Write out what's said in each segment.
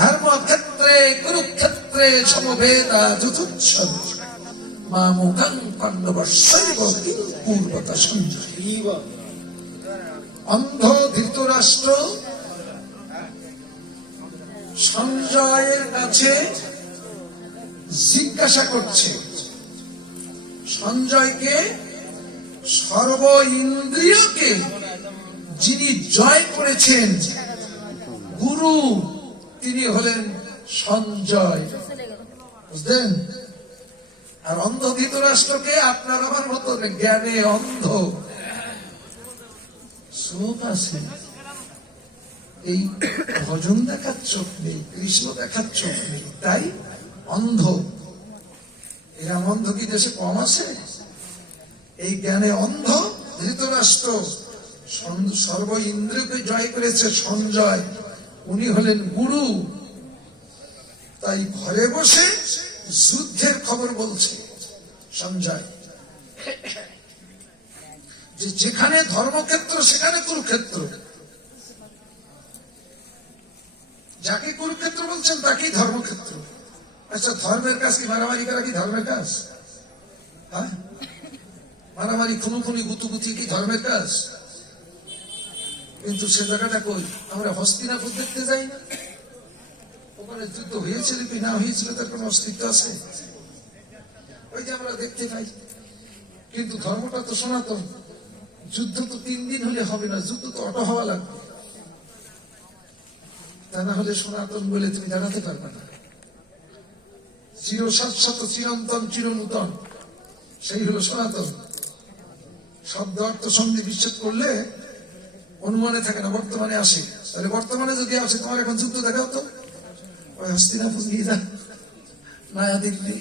ধর্মক্ষেত্রে কুরুক্ষেত্রে সমবেতা যুধুচ্ছদ মামুকাং পাণ্ডবস্যৈব king পূর্বত Sanjay. অন্ধ ধৃতরাষ্ট্র সঞ্জয়ের কাছে জিজ্ঞাসা করছে, সঞ্জয়কে সর্ব ইন্দ্রিয়কে যিনি জয় করেছেন গুরু, তিনি হলেন সঞ্জয়। বুঝলেন? আর অন্ধ ধৃতরাষ্ট্রকে আপনার আমার মতো জ্ঞানে অন্ধ, চোখ আছে, এই ভজন দেখার চোখ নেই, কৃষ্ণ দেখার চোখ নেই, তাই অন্ধ। এরা অন্ধ কি দেশে কম আছে? এই জ্ঞানে অন্ধ ধৃতরাষ্ট্র সর্ব ইন্দ্রিয়কে জয় করেছে সঞ্জয়, উনি হলেন গুরু। তাই ঘরে বসে যুদ্ধের খবর বলছে সঞ্জয়, যে যেখানে ধর্মক্ষেত্র সেখানে কুরুক্ষেত্র। যাকে কুরুক্ষেত্র বলছেন তাকেই ধর্মক্ষেত্র। আচ্ছা, ধর্মের কাজ কি মারামারি করা? কি ধর্মের কাজ? হ্যাঁ, মারামারি খুনোখুনি গুতুগুতি কি ধর্মের কাজ? কিন্তু সে জায়গাটা কই? আমরা হস্তিনাপুর দেখতে যাই না? ওখানে যুদ্ধ হয়েছিল কি না হয়েছিল তার কোন অস্তিত্ব আছে? ওই যে আমরা দেখতে পাই। কিন্তু ধর্মটা তো সনাতন। যুদ্ধ তো 3 দিন হলে হবে না, যুদ্ধ তো অটো হওয়া লাগবে। তা না হলে সনাতন বলে তুমি দাঁড়াতে পারবে না। চির শাশ্বত, চিরন্তন, চিরনূতন, সেই হলো সনাতন। শব্দ অর্থ সন্ধি বিচ্ছেদ করলে অনুমানে থাকে না, বর্তমানে আসে। তাহলে বর্তমানে যদি আসে, তোমার এখন যুদ্ধ দেখাও তো, ওই হস্তিনাপুর নিয়ে যা, নয়া দিল্লি।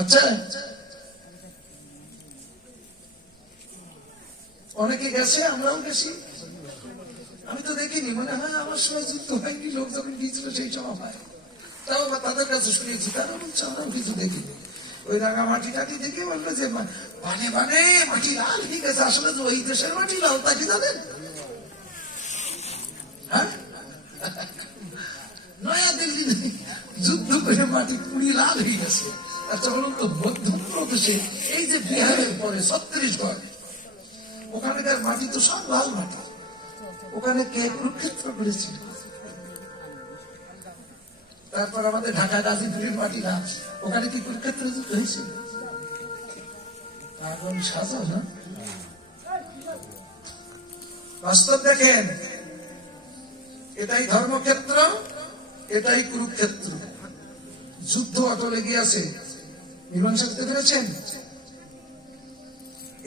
আচ্ছা, অনেকে গেছে, আমরাও গেছি। আমি তো দেখিনি, মনে হয় আমার সময় যুদ্ধ হয়নি, লোক যখন গিয়েছিল সেই সময় হয়। তাও তাদের কাছে শুনেছি, তারা বলছে আমরাও কিছু দেখিনি। ওই রাঙা মাটি টাটি দেখে বললো যে মানে মানে মাটি লাল হয়ে গেছে। আসলে যে ওই দেশের মাটি লাল, তা কি জানেন? হ্যাঁ, নয়া দিল্লি যুদ্ধ করে মাটি পুড়ি লাল হয়ে গেছে। আচ্ছা বলুন তো, মধ্যপ্রদেশে এই যে বিহারের পরে ছত্তিশগড়, ওখানকার মাটি তো সব লাল মাটি। ওখানে কে কুরুক্ষেত্র করেছিল? তারপর আমাদের ঢাকা গাজীপুরের মাটি লাল, ওখানে কি কুরুক্ষেত্র যুদ্ধ হয়েছিল? এখন সাজা না, বাস্তব দেখেন। এটাই ধর্মক্ষেত্র, এটাই কুরুক্ষেত্র। যুদ্ধ অটলে গিয়েছে, মীমাংসা করতে পেরেছেন?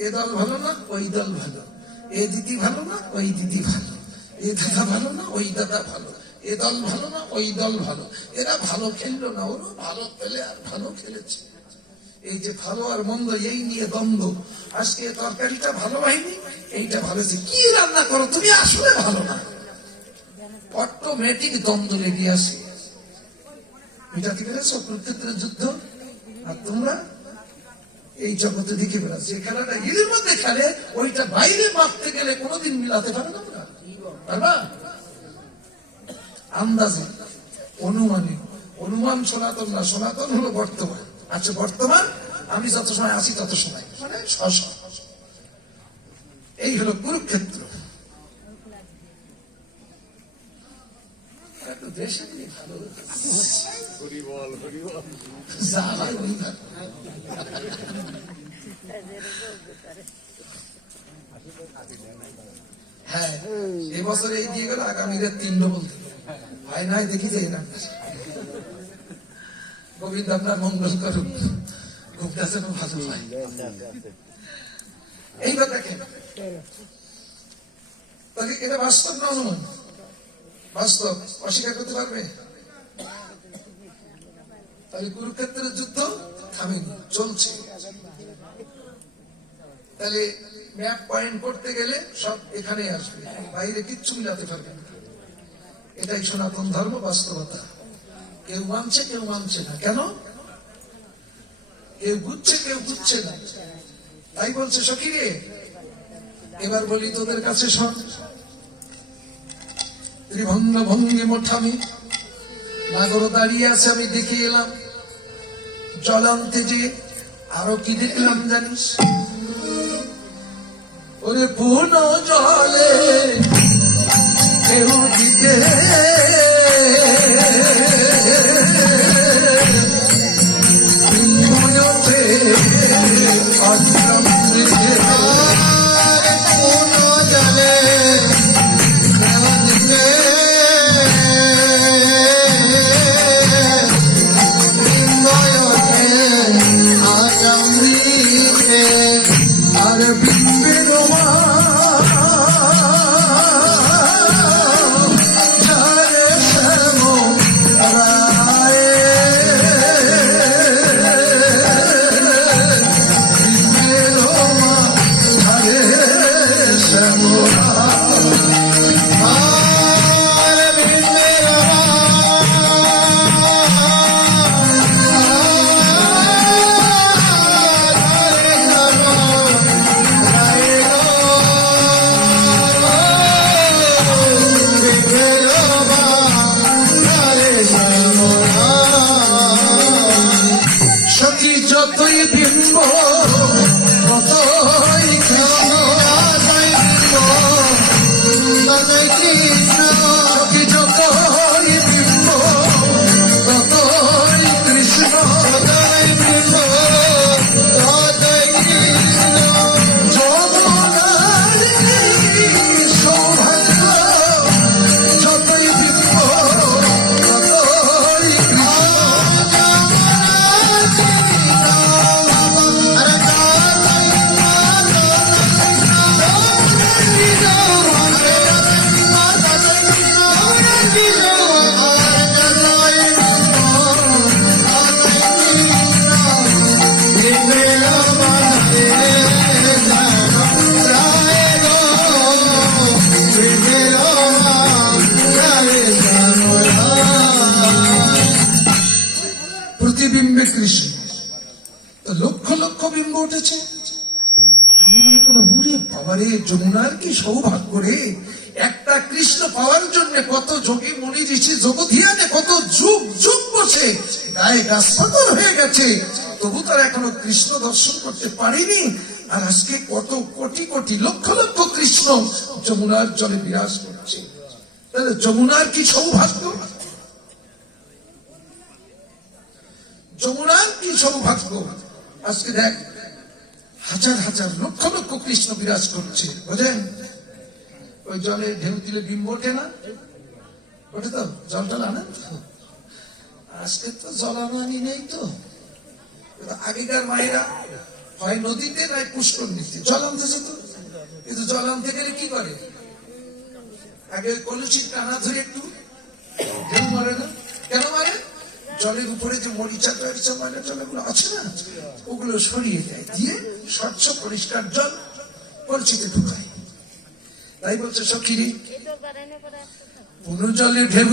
এ দল ভালো না, ওই দল ভালো, এ দিদি ভালো না, ওই দিদি ভালো, এ দাদা ভালো না, ওই দাদা ভালো, এ দল ভালো না, ওই দল ভালো। এরা ভালো খেললো না, ওরা ভালো খেলে আর ভালো খেলেছে। এই যে ভালো আর মন্দ, এই নিয়ে দ্বন্দ্ব। আজকে তরকারিটা ভালো হয়নি, এইটা ভালো হয়েছে। কি রান্না করো তুমি, আসলে ভালো না। অটোমেটিক দ্বন্দ্ব লেগে আসে। মেটাতে পেরেছ কুরুক্ষেত্রের যুদ্ধ? আর তোমরা এই জগতে দেখে বেড়া, যে খেলাটা এর মধ্যে খেলে, ওইটা বাইরে মারতে গেলে কোনোদিন মিলাতে পারে না। পারবা? আন্দাজে, অনুমানে। অনুমান সনাতন না, সনাতন হলো বর্তমান। আচ্ছা, বর্তমান আমি যত সময় আছি তত সময়, মানে এই হলো কুরুক্ষেত্র। দেশে ভালো হ্যাঁ, এবছর এই দিয়ে গেল, আগামীদের 3 বলতে হয় নাই। দেখি যে না, গোবিন্দ আপনার মঙ্গল করুন, ঘুমটা যেন ভালো হয়। এইবার দেখেন, তাহলে এটা বাস্তব না অনুমান? বাস্তব, অস্বীকার করতে পারবে? তাহলে কুরুক্ষেত্রের যুদ্ধ থামেনি, চলছে। তাহলে ম্যাপ পয়েন্ট করতে গেলে সব এখানে আসবে, বাইরে কিচ্ছু মিলাতে পারবে না। এটাই সনাতন ধর্ম, বাস্তবতা। কেউ মানছে, কেউ মানছে না। কেন? কেউ বুঝছে, কেউ বুঝছে না। তাই বলছে সখী রে, এবার বলি তোদের কাছে সব ত্রিভঙ্গ ভঙ্গে মোঠামি নাগর দাঁড়িয়ে আছে, আমি দেখে এলাম। জলান্তে যে আরো কি দেখলাম জানিস? ওরে পূর্ণ জলে কেউ দিতে যতই বিম্ব ততই কৃষ্ণ, সখী যতই বিম্ব ততই কৃষ্ণ, সৌভাগ্য যতই বিম্ব ততই প্রতিবিম্বে কৃষ্ণ। লক্ষ লক্ষ বিম্ব উঠেছে। আমি মনে করলাম, ওরে বাবারে, যমুনার কি সৌভাগ্য রে! একটা কৃষ্ণ পাওয়ার জন্য কত যোগী মুনি ঋষি যোগধিয়ানে কত যুগ যুগ বসে গায়ে গাছপাতর হয়ে গেছে, তবু তারা এখনো কৃষ্ণ দর্শন করতে পারেনি। আর আজকে কত কোটি কোটি লক্ষ লক্ষ কৃষ্ণ যমুনার জলে বিরাজ করছে। তাহলে যমুনার কি সৌভাগ্য! যমুনার কি সৌভাগ্য! আজকে দেখ, হাজার হাজার লক্ষ লক্ষ কৃষ্ণ বিরাজ করছে, বুঝেন? ওই জলে ঢেউ দিলে বিম্ব ওঠে না? ওঠে তো? জলটা আনেন? আজকে তো জলানানি নেই তো। আগেকার মায়েরা হয় নদীতে নয় পুষ্কর নিতে জল আনতেছে তো, কিন্তু জল আনতে গেলে কি করে? আগে কলসির টানা ধরে একটু ঢেউ মারে না? কেন মারে? জলের উপরে যে মরিচা টরিচা ময়লা টলাগুলো আছে না, ওগুলো সরিয়ে দেয়, দিয়ে স্বচ্ছ পরিষ্কার জল কলসিতে ঢুকায়। তাই বলছে সখীরে, কোন জলে ঢেউ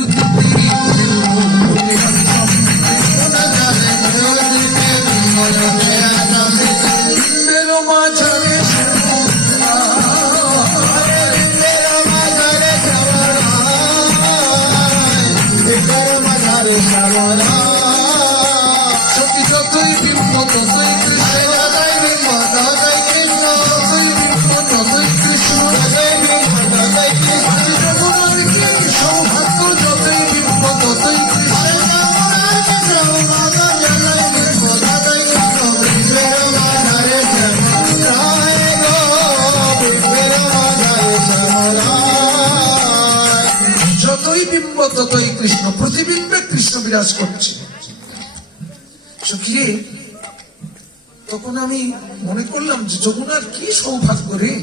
মাঝারে সখী যতই বিম্ব ততই কৃষ্ণ, ততই বিম্ব ততই কৃষ্ণ, ততই বিম্ব ততই কৃষ্ণ, যমুনার কি সৌভাগ্য! যতই বিম্ব ততই কৃষ্ণ, যতই বিম্ব ততই কৃষ্ণ। প্রতিবিম্বে কৃষ্ণ বিরাজ করছে। সখী, তখন আমি মনে করলাম যে যমুনার কি সৌভাগ্য রে!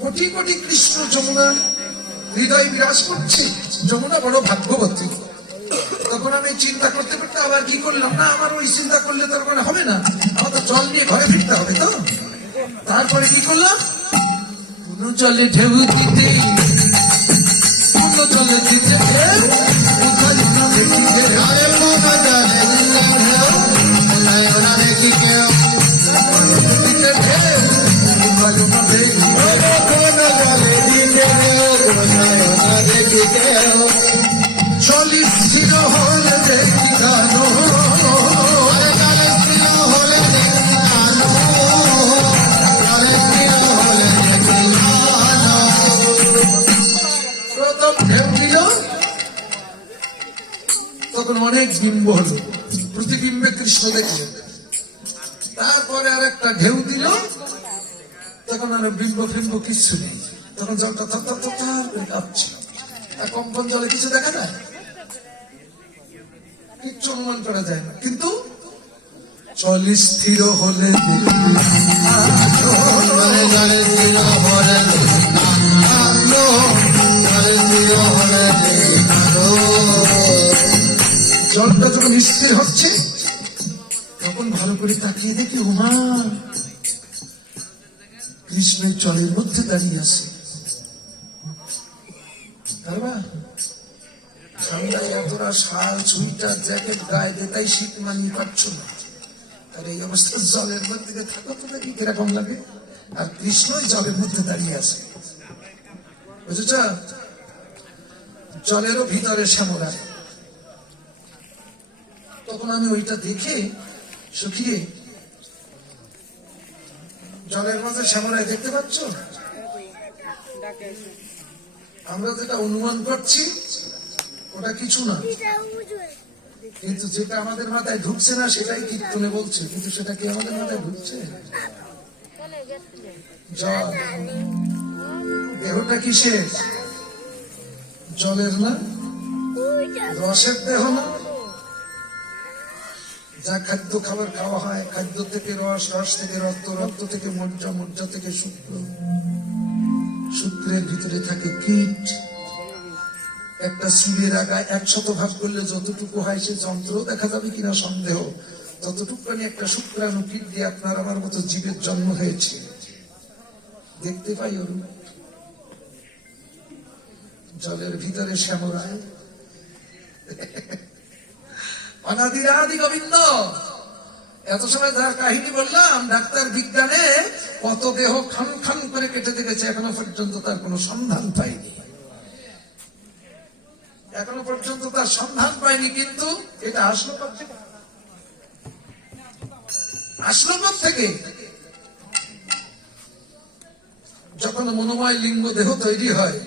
কোটি কোটি কৃষ্ণ যমুনার হৃদয় বিরাজ করছে। যমুনা বড় ভাগ্যবতী। তখন আমি চিন্তা করতে করতে আবার কি করলাম, না, আমার ওই চিন্তা করলে তার মানে হবে না, আমার তো জল নিয়ে ঘরে ফিরতে হবে। তো তারপরে কি করলাম, কোন জলে ঢেউ দিতে, কোন জলে দিতে ঢেউ, কোথায় না দেখি ঢেউ, আরে কোন জলে দিতে ঢেউ, কোথায় না দেখি ঢেউ, দিতে ঢেউ, কোথায় না দেখি ঢেউ, কোন জলে দিতে ঢেউ, কোথায় দেখি কেউ জলে স্থির হলে দেখি কানো জলে স্থির হলে দেখি কালো জলে স্থির হলে দেখি কালো প্রথম ঢেউ দিল তখন অনেক বিম্ব হলো, প্রতিবিম্বে কৃষ্ণ দেখলেন। তারপরে আর একটা ঢেউ দিল, তখন আর বিম্ব ফিম্ব কিচ্ছু নেই, তখন জলটা থর করে কাঁপছে। আর কম্পন জলে কিছু দেখা যায়, কিচ্ছু অনুমান করা যায় না। কিন্তু জল স্থির হলে জলে জলে স্থির হলে দেখি কালো জলে স্থির হলে দেখি কালো জলটা যখন স্থির হচ্ছে তখন ভালো করে তাকিয়ে দেখি উমা কৃষ্ণের জলের মধ্যে দাঁড়িয়ে আছে। ঠান্ডায় এতটা শাল সুইটার জ্যাকেট গায়ে দিয়ে তাই শীত মানিয়ে পাচ্ছ না, আর এই অবস্থা জলের মধ্যে থাকো তো দেখি কিরকম লাগে। আর কৃষ্ণই জলের মধ্যে দাঁড়িয়ে আছে, বুঝেছ? জলেরও ভিতরে শ্যামরা। তখন আমি ওইটা দেখে শুকিয়ে, জলের মাঝে শ্যামরায় দেখতে পাচ্ছ? আমরা যেটা অনুমান করছি ওটা কিছু না, কিন্তু যেটা আমাদের মাথায় ঢুকছে না সেটাই কীর্তনে বলছে, কিন্তু সেটা কি আমাদের মাথায় ঢুকছে? জল, দেহটা কিসের? জলের না? রসের দেহ না? যা খাদ্য খাবার খাওয়া হয়, খাদ্য থেকে রস, রস থেকে রক্ত, রক্ত থেকে মজ্জা, মজ্জা থেকে শুক্র, শুক্রের ভিতরে থাকে কীট। একটা শিবের আগায় 100 ভাগ করলে যতটুকু হয় সে যন্ত্র দেখা যাবে কিনা সন্দেহ, ততটুকুনি একটা শুক্রাণু কীট দিয়ে আপনার আমার মতো জীবের জন্ম হয়েছে। দেখতে পাই ওরূপ জলের ভিতরে শ্যামরায় অনাদিরাদি গোবিন্দ। এত সময় যার কাহিনী বললাম, ডাক্তার বিজ্ঞানে কত দেহ খান খান করে কেটে দেখেছে, এখনো পর্যন্ত তার কোনো সন্ধান পায়নি, এখনো পর্যন্ত তার সন্ধান পায়নি। কিন্তু এটা আসলো কোথেকে? আসলো কোথেকে? যখন মনোময় লিঙ্গ দেহ তৈরি হয়,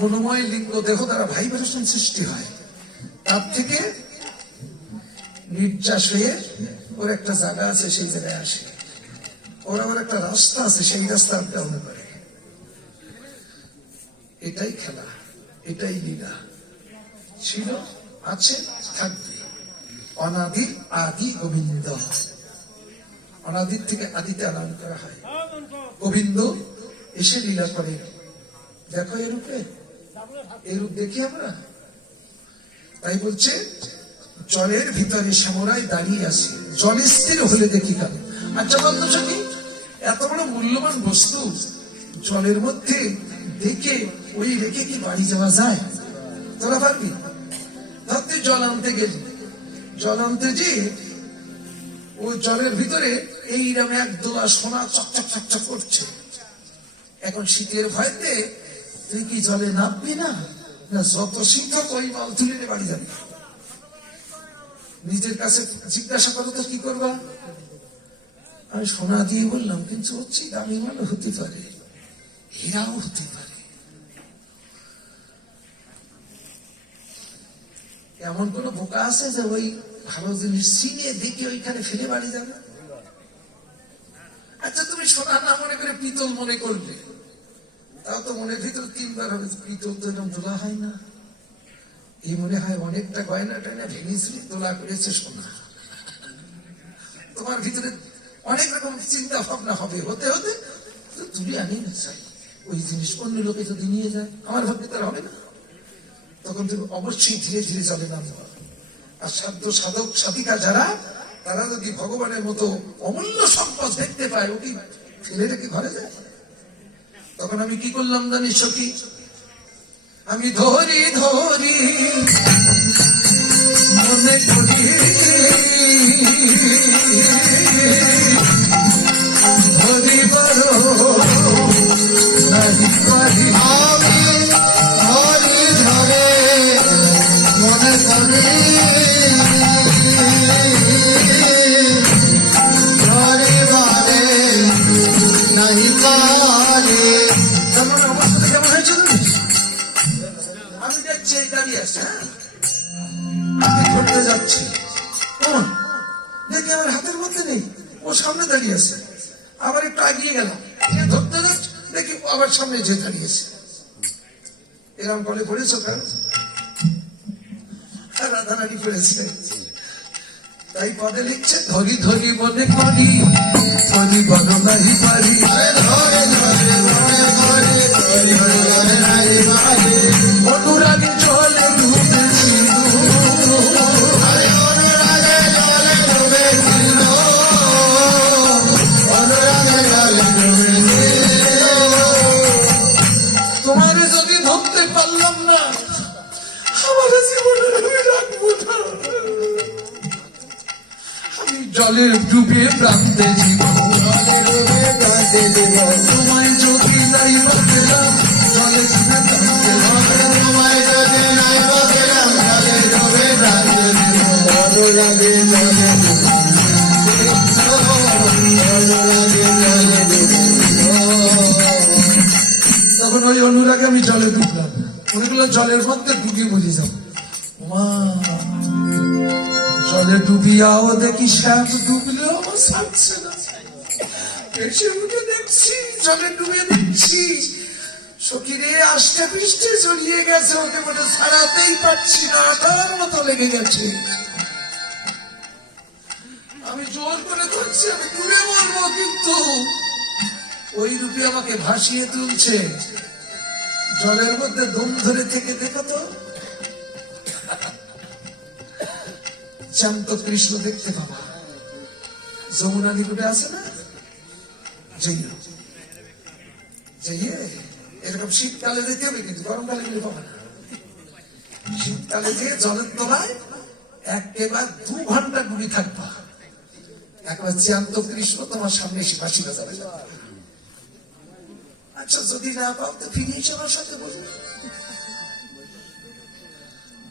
মনোময় লিঙ্গ দেহ দ্বারা ভাইব্রেশন সৃষ্টি হয়, তার থেকে নির্যাস হয়ে ওর একটা জায়গা আছে, সেই জায়গায় আসে। ওর আবার একটা রাস্তা আছে, সেই রাস্তা আপ ডাউন করে। এটাই খেলা, এটাই লীলা। ছিল, আছে, থাকবে। অনাদি আদি গোবিন্দ, অনাদির থেকে আদিতে আনান করা হয়। গোবিন্দ এসে লীলা করে। দেখো এরূপে, এরূপ দেখি আমরা। তাই বলছে জলের ভিতরে শ্যামরায় দাঁড়িয়ে আছে, জলে স্থির হলে দেখি কালো। আচ্ছা বন্ধু সখী, এত বড় মূল্যবান বস্তু জলের মধ্যে দেখে ওই রেখে কি বাড়ি যাওয়া যায়? তোরা পারবি? ধরতে জল আনতে গেলি, জল আনতে যে ও জলের ভিতরে এইরকম এক দোলা সোনা চকচক চকচক করছে। এখন শীতের ভয়তে তুই কি জলে নামবি না? না, যত শীত হোক ওই মাল তুলে বাড়ি যাবি। নিজের কাছে জিজ্ঞাসা করো তো কি করবা? আমি সোনা দিয়ে বললাম, কিন্তু হচ্ছে দামি মাল হতে পারে, হীরাও হতে পারে। এমন কোন বোকা আছে যে ওই ভালো জিনিস চিনে দেখে ওইখানে ফিরে বাড়ি যাবে? আচ্ছা তুমি সোনা না মনে করে পিতল মনে করবে, তাও তো মনের ভিতরে 3 বার হবে, পিতল তো এরকম তোলা হয় না। এই মনে হয় অনেকটা গয়না টয়না ভেঙেছিল, তোলা করেছে সোনা। তোমার ভিতরে অনেক রকম চিন্তা ভাবনা হবে, হতে হতে তুলে আনি না চাই ওই জিনিস। অন্য লোকে যদি নিয়ে যায়, আমার ভাবতে তার হবে না। তখন তুমি অবশ্যই ধীরে ধীরে জলে নামবা। আর সাধ্য সাধক সাধিকা যারা, তারা যদি ভগবানের মতো অমূল্য সম্পদ দেখতে পায়, ওটি ফেলে রেখে ঘরে যায়। তখন আমি কি করলাম জানিস সখী? আমি ধরি ধরি মনে করি, ধরি বারো পারি। সিরিয়াস, হ্যাঁ? আমি ধরতে যাচ্ছি, দেখি আমার হাতের মধ্যে নেই, ও সামনে দাঁড়িয়ে আছে। আবার একটু আগিয়ে গেলাম, ধরতে যাচ্ছি, দেখি আবার সামনে যে দাঁড়িয়েছে। এরকম বলে পড়েছ কার? রাধারানী পড়েছে। তাই পদে লিখছে, ধরি ধরি মনে করি, ধরি বল নাহি পারি, অনুরাগে জলে ডুবেছি, তোমার যদি ধরতে পারলাম না, আমার জীবনে আমি রাখবো না। আমি জলে ডুবে প্রান্তে জীবন, তোমায় যদি নাই পেলাম, জলে ডুবে প্রান্তে, তোমায় যদি নাই পেলাম, জলে ডুবে প্রান্তে তখন ওই অনুরাগে আমি জলে ডুবলাম। ওইগুলো জলের মধ্যে ডুবিয়ে বুঝে যাবো, জলে ডুবিয়াও দেখি সাপ ডুবলেও আমার ছাড়ছে না। এসে উঠে দেখছি, জলে ডুবে দেখছি সখীরে আষ্টে পৃষ্ঠে জড়িয়ে গেছে, ওকে মনে ছাড়াতেই পারছি না, আটার মতো লেগে গেছে। আমি জোর করে ধরছি, আমি ডুবে মরবো, কিন্তু ওই রূপে আমাকে ভাসিয়ে তুলছে। জলের মধ্যে দম ধরে থেকে দেখো তো, জ্যান্ত কৃষ্ণ দেখতে পাবা। যমুনা নিকটে আছে না, যাইয়ে এরকম শীতকালে যেতে হবে, কিন্তু গরমকালে গেলে পাবে না। শীতকালে গিয়ে জলের তলায় একেবারে 2 ঘন্টা ডুবি থাকবা, একবার জ্যান্ত কৃষ্ণ তোমার সামনে এসে ফাঁসি বাজাবে। আচ্ছা, যদি না পাও তো ফিরে এসে আমার সাথে বলবে।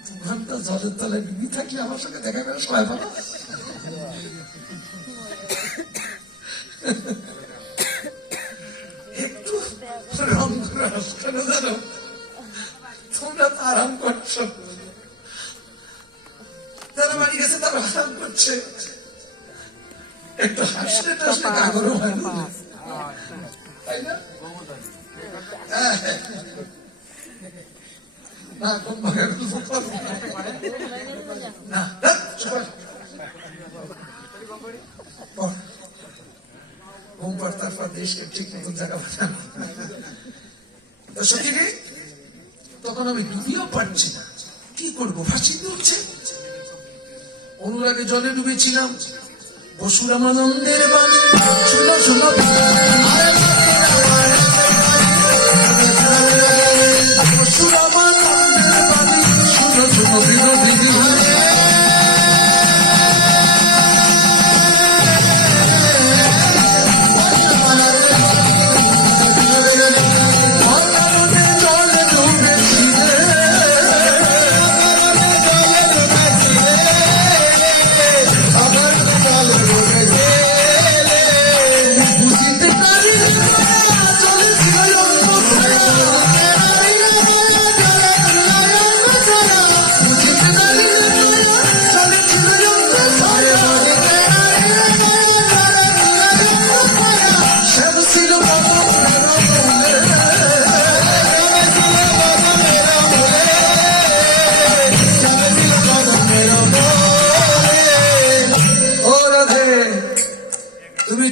2 ঘন্টা জলের তলায় ডুবি থাকলে আমার সঙ্গে দেখা করে সবাই পাবো। একটু রং কেন জানো, তোমরা তো আরাম করছো, তারা বাড়ি গেছে, তারা আরাম করছে, একটু হাসলে টাসলে কাগরও হয় না, তাই না? না, কোন ভাগে না, ঘুম পর তারপর দেশকে ঠিক মতন জায়গা বানানো। তখন আমি ডুবিয়েও পারছি না, কি করবো, ফাঁসি তুলছে। অনুরাগে জলে ডুবেছিলাম, বসুরামানন্দের বাণী শোনো শোনো, বসুরামানন্দের বাণী শোনো শোনো বিনোদিনী,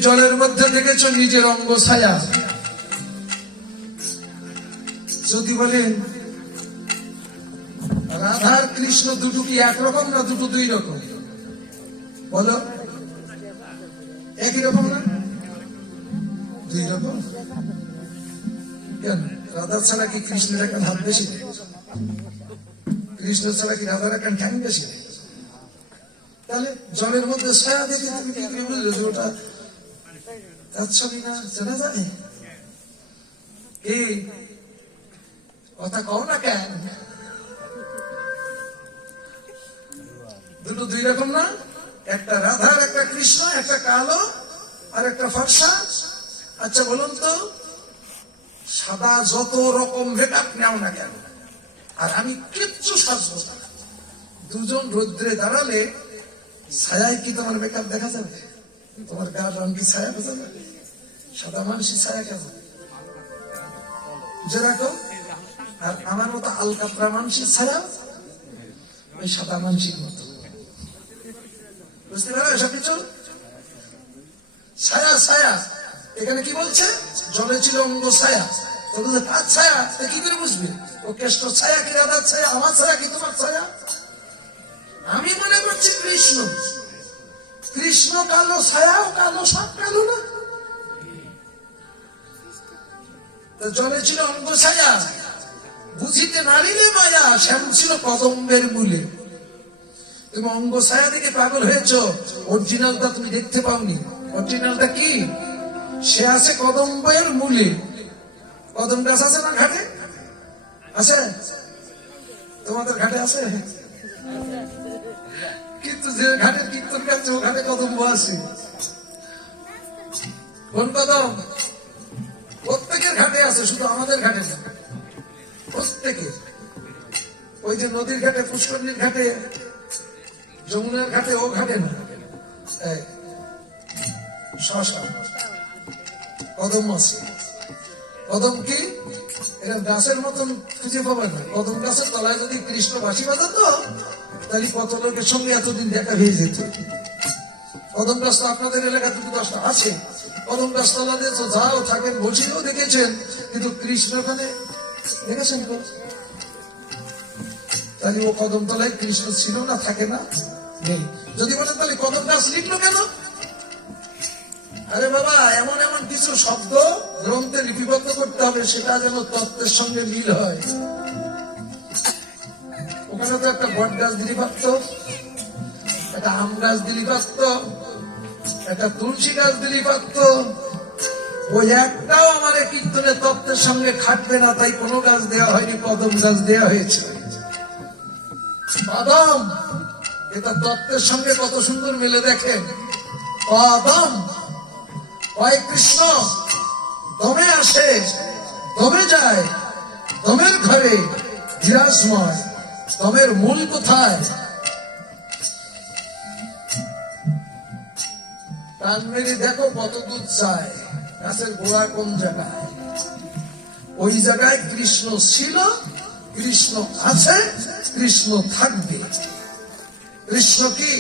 জলের মধ্যে দেখেছ নিজের অঙ্গ ছায়া। যদি বলেন রাধার কৃষ্ণ দুটো কি একরকম না দুটো 2 রকম, বলো? একই রকম না, 2 রকম। কেন? রাধা ছাড়া কি কৃষ্ণের একটা হাত বেশি নেই? কৃষ্ণ ছাড়া কি রাধার একটা ঠ্যাং বেশি নেই? তাহলে জলের মধ্যে ছায়া দেখে তুমি কি বুঝলো যে ওটা তার ছবি না? চেনা যায় এই কথা কও না কেন? দুটো 2 রকম না, একটা রাধার একটা কৃষ্ণ, একটা কালো আর একটা ফর্সা। আচ্ছা বলুন তো, সাদা যত রকম মেকআপ নেও না কেন, আর আমি কিচ্ছু সাজবো না। দুজন রৌদ্রে দাঁড়ালে ছায়ায় কি তোমার মেকআপ দেখা যাবে? তোমার গার রং কি ছায়া বোঝা যাবে? সাদা মানুষই ছায়া কেন বুঝে রাখো। আর আমার মতো আলকাতরা মানুষের ছায়া ওই সাদা মানুষের মতো, বুঝতে পারো এসব কিছু? ছায়া ছায়া এখানে কি বলছে? জলে ছিল অঙ্গ ছায়া, তো বলছে তার ছায়া, তা কি করে বুঝবে? ও কেষ্ট ছায়া কি রাধার ছায়া? আমার ছায়া কি তোমার ছায়া? আমি মনে করছি কৃষ্ণ, কৃষ্ণ কালো, ছায়াও কালো, সব কালো না? তো জলে ছিল অঙ্গ ছায়া, বুঝিতে নারিলে মায়া, শ্যাম ছিল কদম্বের মূলে। তুমি অঙ্গ ছায়া দিকে পাগল হয়েছ, অরিজিনালটা তুমি দেখতে পাওনি। অরিজিনালটা কি? সে আছে কদম্বের মূলে। কদম গাছ আছে না ঘাটে? আছে? তোমাদের ঘাটে আছে? কিন্তু যে ঘাটের কীর্তন গাচ্ছে ও ঘাটে কদম্ব আছে। কোন কদম? প্রত্যেকের ঘাটে আছে, শুধু আমাদের ঘাটে না, প্রত্যেকের। ওই যে নদীর ঘাটে, পুষ্করণীর ঘাটে, যমুনার ঘাটে, ও ঘাটে না, শশা কদম আছে। কদম কি? এরকম গাছের মতন খুঁজে পাবে না। কদম গাছের তলায় যদি কৃষ্ণ বাঁশি বাজাতো তাহলে কত লোকের সঙ্গে এতদিন দেখা হয়ে যেত। কদম গাছ তো আপনাদের এলাকা দুটো দশটা আছে। কদম গাছ তলা দিয়ে তো যাও থাকেন, বসেও দেখেছেন, কিন্তু কৃষ্ণ ওখানে দেখেছেন তো? তাহলে ও কদম তলায় কৃষ্ণ ছিল না, থাকে না, নেই। যদি বলেন তাহলে কদম গাছ লিখলো কেন? আরে বাবা, এমন এমন কিছু শব্দ গ্রন্থে লিপিবদ্ধ করতে হবে, সেটা যেন তত্ত্বের সঙ্গে মিল হয়। ওখানে তো একটা বট গাছ দিলি পারত, একটা আম গাছ দিলি পারত, একটা তুলসী গাছ দিলি পারত। ওই একটাও আমার কীর্তনের তত্ত্বের সঙ্গে খাটবে না, তাই কোনো গাছ দেওয়া হয়নি, কদম গাছ দেওয়া হয়েছে। কদম, এটা তত্ত্বের সঙ্গে কত সুন্দর মিলে দেখেন। কদম কয় কৃষ্ণ, দমে আসে, দমে যায়, দমের ঘরে বিরাজময়। দমের মূল কোথায়? কান মেরে দেখো কত দূর যায়, গাছের গোড়া কোন জায়গায়? ওই জায়গায় কৃষ্ণ ছিল, কৃষ্ণ আছে, কৃষ্ণ থাকবে। কৃষ্ণ কি?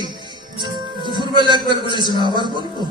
দুপুরবেলা একবার বলেছিলাম, আবার বলবো।